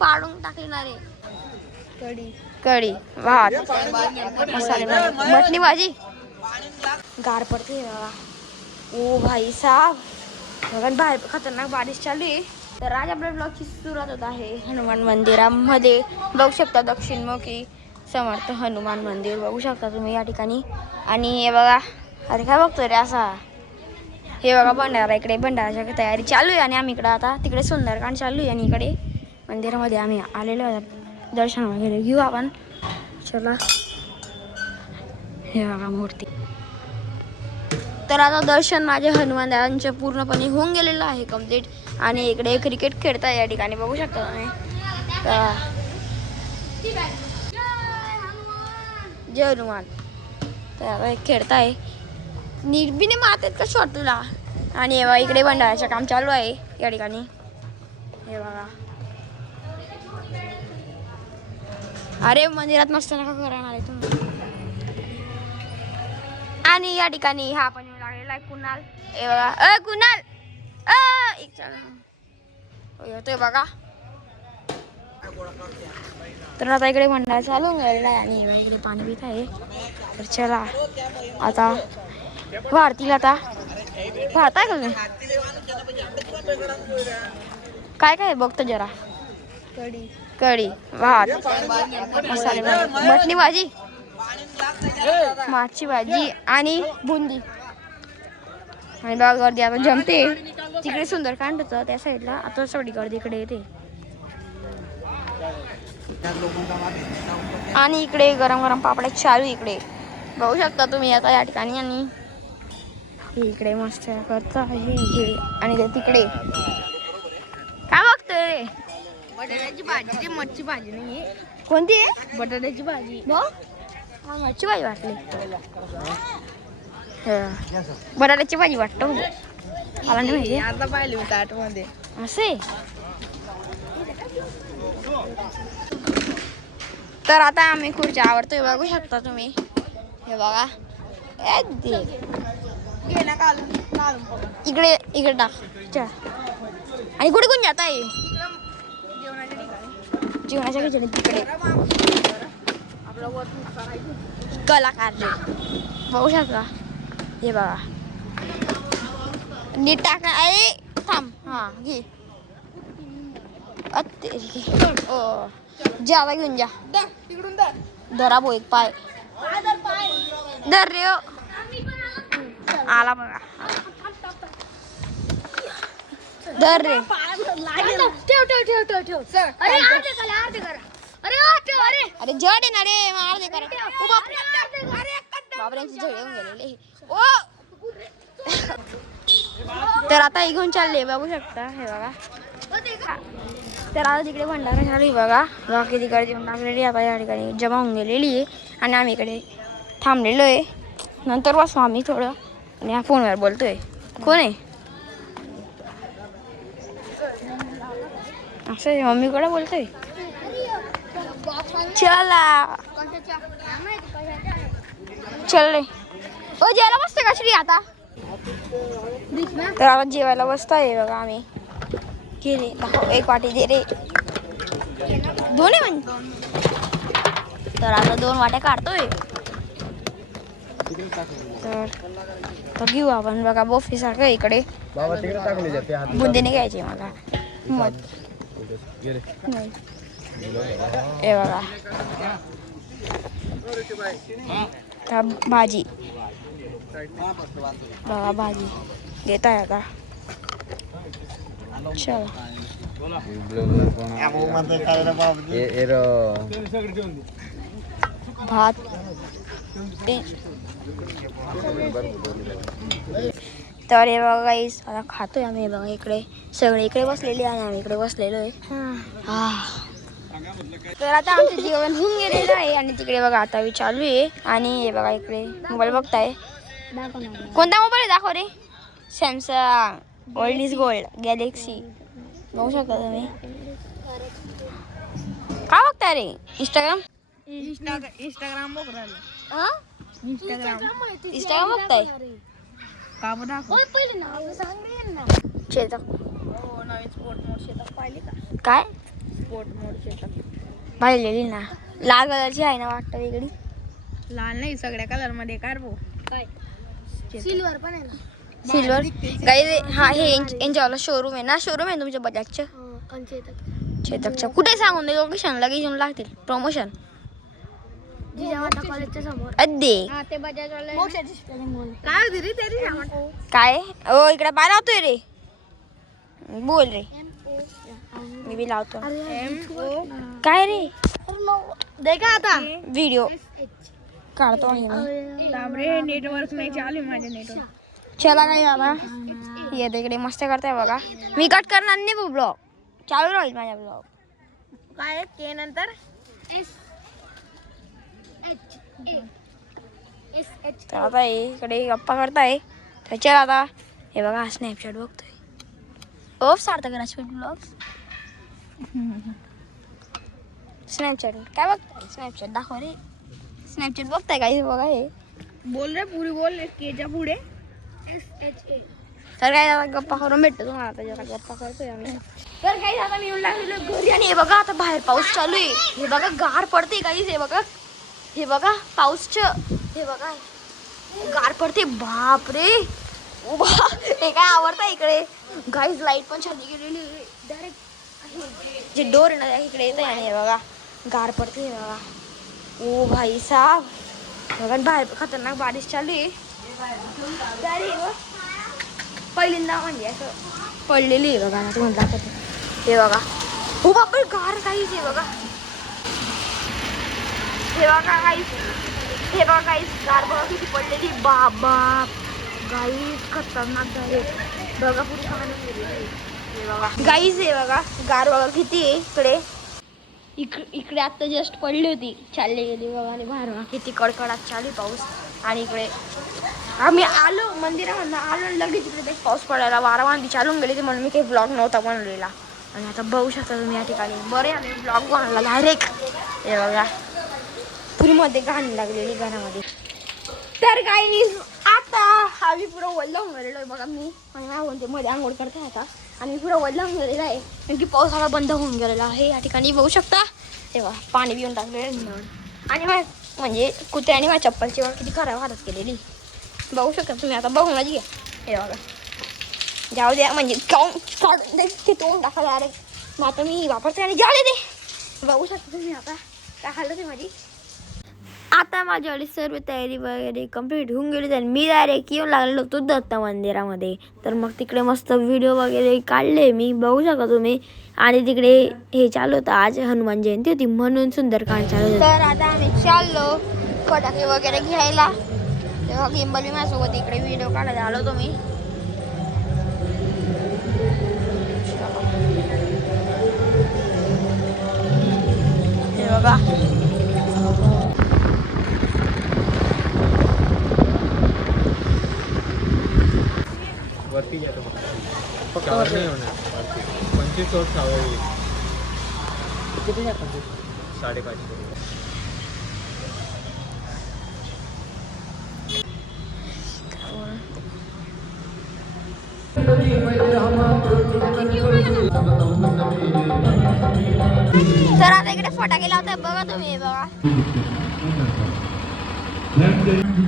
पाडून टाकणार आहे. कढी भात मसाले मटणी भाजी गार पडते बाबा. ओ भाई साहब बघा बाहेर खतरनाक बारिश चालू आहे. तर आज आपल्या ब्लॉगची सुरुवात होत आहे हनुमान मंदिरामध्ये. बघू शकता दक्षिणमुखी समर्थ हनुमान मंदिर बघू शकता तुम्ही या ठिकाणी. आणि हे बघा अरे काय बघतोय रे असा. हे बघा भंडारा इकडे भंडाराची तयारी चालू आहे. आणि आम्ही इकडं आता तिकडे सुंदरकांड चालू आहे आणि इकडे मंदिरामध्ये आम्ही आलेलो आहोत. दर्शन वगैरे घेऊ आपण. चला हे बघा मूर्ती. तर आता दर्शन माझे हनुमान दादांचे पूर्णपणे होऊन गेलेलं आहे कम्प्लीट. आणि इकडे क्रिकेट खेळताय या ठिकाणी बघू शकता तुम्ही. जय हनुमान. तर आता खेळताय निर्बिने मारतात का शॉट तुला. आणि हे बघा इकडे भंडाराचं काम चालू आहे या ठिकाणी. हे बघा अरे मंदिरात मस्त नका करणार आहे तुम्ही. आणि या ठिकाणी हा पण लागलेला आहे कुणाल. हे बघा कुणाल येतोय बघा. तर आता इकडे भंडारा चालू झालेला आहे आणि इकडे पाणी पित आहे. तर चला आता वाढतील. आता वाढताय का काय काय बघतो जरा. कढी भात मसाले मटणी भाजी मासची भाजी आणि बुंदी. आणि बघा गर्दी आता जमते तिकडे सुंदरकांड होतं त्या साईडला. आता सगळी गर्दी इकडे येते. आणि इकडे गरम गरम पापड्या चालू इकडे बघू शकता तुम्ही आता या ठिकाणी. आणि इकडे मस्त करता हे आणि ते तिकडे काय बघतोय रे. बटाट्याची भाजी मच्छी भाजी नाही कोणती आहे. बटाट्याची भाजी मच्छी भाजी वाटली. बटाट्याची भाजी वाटतो मला नाही माहिती. आता पाहिली होती आठमध्ये असे. तर आता आम्ही खुर्च्या आवडतोय बघू शकता तुम्ही. हे बघा इकडे इकडे टाक. आणि कुठे कोण जात आहे जेवणाच्या ठिकाणी तिकडे कलाकार बघू शकता. हे बघा नीट टाका. अरे थांब हा घे जावा घेऊन जा धरा बो एक पाय धर रे. आला बघा धर रे. अरे जड आहे ना रे अर्धे करा. बाबऱ्यांचे झळे होऊन गेलेले. ओ तर आता घेऊन चालले बघू शकता. हे बघा तर आता तिकडे भंडारा झाली बघा. किती गर्दी होऊन लागलेली आता या ठिकाणी जमा होऊन गेलेली आहे. आणि आम्ही इकडे थांबलेलो आहे. नंतर बसू आम्ही थोडं. आणि हा फोनवर बोलतोय. कोण आहे असं मम्मीकडे बोलतोय. चला चल रे. ओ जेवायला बसते का श्री आता. तर आता जेवायला बसतोय बघा आम्ही. घे रे एक वाटी दे रे. दोन्ही म्हणजे तर आता 2 वाट्या काढतोय. तर घेऊ आपण बघा बफे सारखं इकडे. बुंदीने घ्यायचे मला मग. हे बघा भाजी बघा भाजी घेत आहे आता. चल भात तर हे बघा गाईस आता खातोय आम्ही. बघा इकडे सगळे इकडे बसलेले आहे आम्ही इकडे बसलेलो आहे. तर आता आमचं जेवण होऊन गेलेलं आहे. आणि तिकडे बघा आता चालू आहे. आणि हे बघा इकडे मोबाईल बघताय. कोणता मोबाईल दाखव रे. Samsung old is gold Galaxy बघू शकता तुम्ही. काय बघताय रे. इंस्टाग्राम इंस्टाग्राम बघ इंस्टाग्राम बघताय काय स्पोर्ट मोड चेतक. पाहिलेली ना, लाल कलरची आहे ना वाटतं वेगळी. लाल नाही, सगळ्या कलर मध्ये कारबो. काय सिल्वर पण आहे ना. सिल्वर काही. हा हे यांच्यावाला शोरूम आहे ना, शोरूम आहे तुमच्या बजाजचं चेतकच्या. कुठे सांगून दे लोकेशन, लगेच येऊन लागतील. प्रमोशन जिजामाता कॉलेजच्या समोर. अद्दे हा ते बजाज वाले मोक्षाची स्पेलिंग बोल. काय दिली तरी सामान. काय ओ इकडे बाय लावतोय रे. बोल रे, मी बी लावतो. काय रे दे का आता व्हिडिओ काढतो आहे मी. बापरे नेटवर्क नाही चालू आहे माझ्या नेटवर्क. चला काय बाबा, येते इकडे मस्त करताय बघा. मी कट करणार नाही ब्लॉग, चालू राहील माझा ब्लॉग. काय के नंतर तर आता इकडे गप्पा करताय. तर चल आता हे बघा, हा स्नॅपचॅट बघतोय. ओफ सार्थक राजपूत ब्लॉग. स्नॅपचॅट काय बघताय? स्नॅपचॅट दाखव रे. स्नॅपचॅट बघताय काय बघा हे. बोल रे, पुरी बोल केच्या पुढे. तर काय आता गप्पा करून भेटतो तुम्हाला. आता जरा गप्पा करतोय आम्ही. तर काही आता मी येऊन लागलेलो घरी आणि हे बघा आता बाहेर पाऊस चालू आहे. हे बघा गार पडते काहीच. हे बघा, हे बघा पाऊसचं. हे बघा गार पडते. बाप रे, हे काय आवडतं इकडे. गाईज लाईट पण चालली गेलेली डायरेक्ट. जे डोर आहे ना इकडे येत आहे आणि हे बघा गार पडते. हे बघा ओ भाई साहब, बघा बाहेर खतरनाक बारिश चालू आहे. पहिल्यांदा म्हणजे असं पडलेली आहे बघा ना, तुम्हाला दाखवते. हे बघा हो बापरे गार काहीच. हे बघा, हे बघा काहीच. हे बघा काहीच गार बघा किती पडलेली. बाबा गाईस खतरनाक झाले बघा. पुढे पाहणं गेलेली. हे बघा गाईस, हे बघा गार बघा किती आहे इकडे. इकडे आता जस्ट पडली होती, चालली गेली बघा. आणि बाहेर बघा किती कडकडात चालू पाऊस. आणि इकडे आम्ही आलो मंदिरामधून आलो, लगेच इकडे पाऊस पडायला. वारावांती चालून गेली, म्हणून मी काही ब्लॉग नव्हता बनवलेला. आणि आता बघू शकता तुम्ही या ठिकाणी. बरे आम्ही ब्लॉग बनवला डायरेक्ट. हे बघा पुरीमध्ये गाणी लागलेली घरामध्ये. तर काही आता आम्ही पुढं वल्ल होऊन गेलेलो आहे बघा. मी आणि काय म्हणते मध्ये आंघोळ करते आता. आणि पुढं वल्ल होऊन गेलेला आहे, कारण की पावसाळा बंद होऊन गेलेला आहे. या ठिकाणी बघू शकता तेव्हा पाणी पिऊन टाकलेलं. आणि म्हणजे कुत्र्याने माझ्या चप्पलची वर किती खराब हालत केलेली बघू शकता तुम्ही. आता बघूनच घ्या. हे बघा जाऊ द्या, म्हणजे काढून ते तोंड टाकायला डायरेक्ट. मग आता मी वापरते आणि जाऊ दे ते. बघू शकता तुम्ही आता काय हालत आहे माझी. आता माझ्यावाली सर्व तयारी वगैरे कंप्लीट होऊन गेली. तर मी डायरेक्ट येऊन लागलेलो होतो दत्त मंदिरामध्ये. तर मग तिकडे मस्त व्हिडिओ वगैरे काढले मी, बघू शकता तुम्ही. आणि तिकडे हे चालू होतं, आज हनुमान जयंती होती म्हणून सुंदरकांड चालू होतं. तर आता आम्ही चाललो फटाके वगैरे घ्यायला. तेव्हा गिंबल बी माझ्यासोबत इकडे व्हिडिओ काढायला आलो होतो मी. हे बघा वरती जातो कवर नाही होणार. 25 वर्ष हवे. किती जातात? 550. तर आता इकडे फटाके लावताय बघा तुम्ही. हे बघा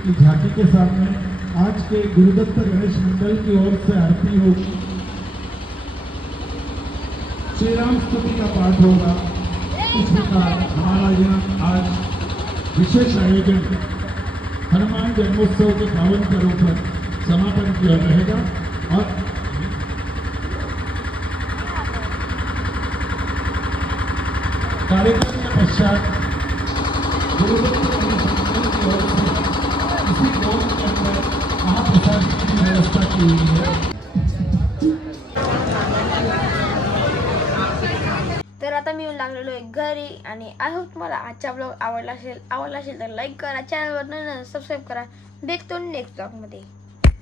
की झांकी के सामने आज के गुरुदत्त गणेश मंडल की ओर से आरती होगी. श्री राम स्तुति का पाठ होगा. इस प्रकार हमारा यहाँ आज विशेष आयोजन हनुमान जन्मोत्सव के पावन पर्व पर समापन किया रहेगा. और कार्यक्रम के पश्चात गुरुदत्त गणेश मंडल की ओर से इसी गाँव के अंदर महाप्रसाद की व्यवस्था की हुई है. तर आता मी येऊन लागलेलो आहे घरी. आणि आय होप तुम्हाला आजचा ब्लॉग आवडला असेल तर लाईक करा, चॅनलवर सबस्क्राईब करा. भेटतो नेक्स्ट ब्लॉगमध्ये.